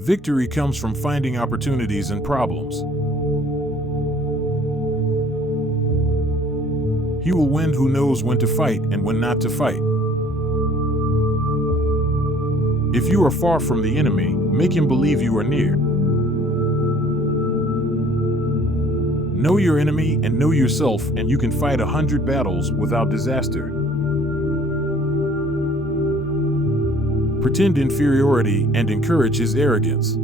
Victory comes from finding opportunities and problems. He will win who knows when to fight and when not to fight. If you are far from the enemy, make him believe you are near. Know your enemy and know yourself, and you can fight 100 battles without disaster. Pretend inferiority and encourage his arrogance.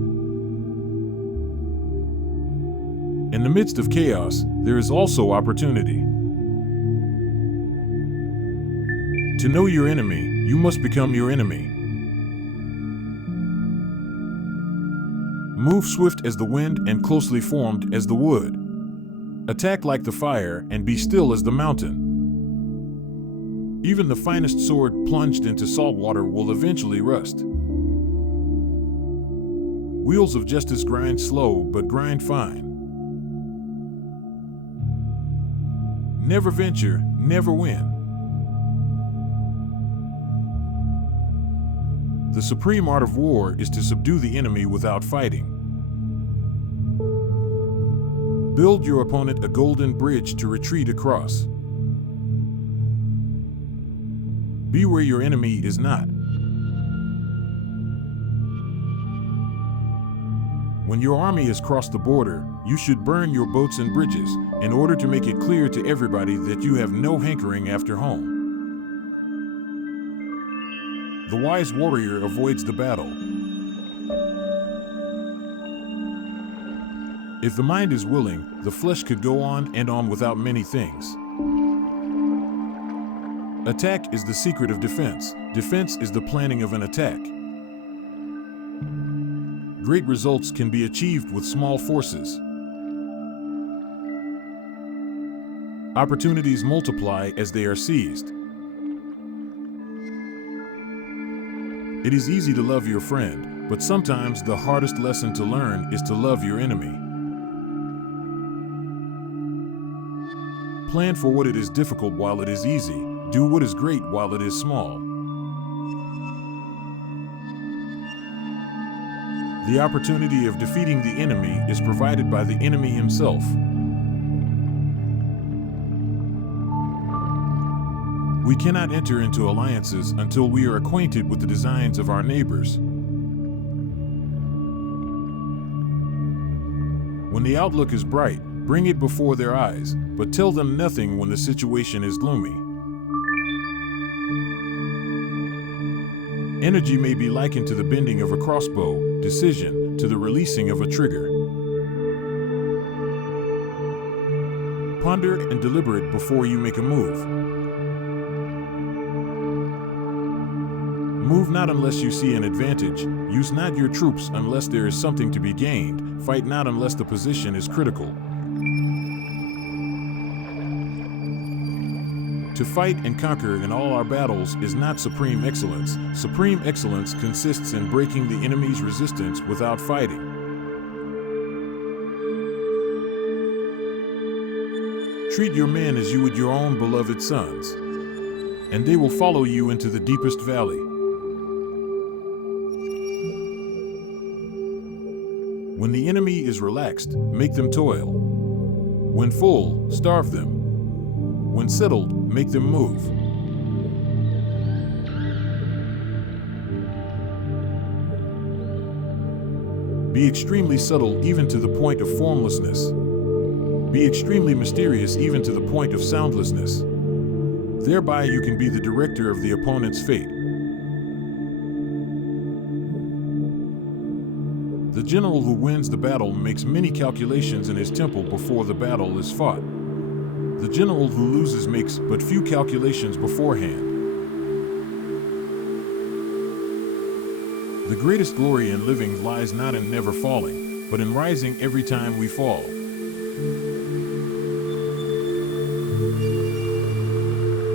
In the midst of chaos, there is also opportunity. To know your enemy, you must become your enemy. Move swift as the wind and closely formed as the wood. Attack like the fire and be still as the mountain. Even the finest sword plunged into salt water will eventually rust. Wheels of justice grind slow but grind fine. Never venture, never win. The supreme art of war is to subdue the enemy without fighting. Build your opponent a golden bridge to retreat across. Be where your enemy is not. When your army has crossed the border, you should burn your boats and bridges in order to make it clear to everybody that you have no hankering after home. The wise warrior avoids the battle. If the mind is willing, the flesh could go on and on without many things. Attack is the secret of defense. Defense is the planning of an attack. Great results can be achieved with small forces. Opportunities multiply as they are seized. It is easy to love your friend, but sometimes the hardest lesson to learn is to love your enemy. Plan for what it is difficult while it is easy. Do what is great while it is small. The opportunity of defeating the enemy is provided by the enemy himself. We cannot enter into alliances until we are acquainted with the designs of our neighbors. When the outlook is bright, bring it before their eyes, but tell them nothing when the situation is gloomy. Energy may be likened to the bending of a crossbow, decision to the releasing of a trigger. Ponder and deliberate before you make a move. Move not unless you see an advantage. Use not your troops unless there is something to be gained. Fight not unless the position is critical. To fight and conquer in all our battles is not supreme excellence. Supreme excellence consists in breaking the enemy's resistance without fighting. Treat your men as you would your own beloved sons, and they will follow you into the deepest valley. When the enemy is relaxed, make them toil. When full, starve them. When settled, make them move. Be extremely subtle even to the point of formlessness. Be extremely mysterious even to the point of soundlessness. Thereby you can be the director of the opponent's fate. The general who wins the battle makes many calculations in his temple before the battle is fought. The general who loses makes but few calculations beforehand. The greatest glory in living lies not in never falling, but in rising every time we fall.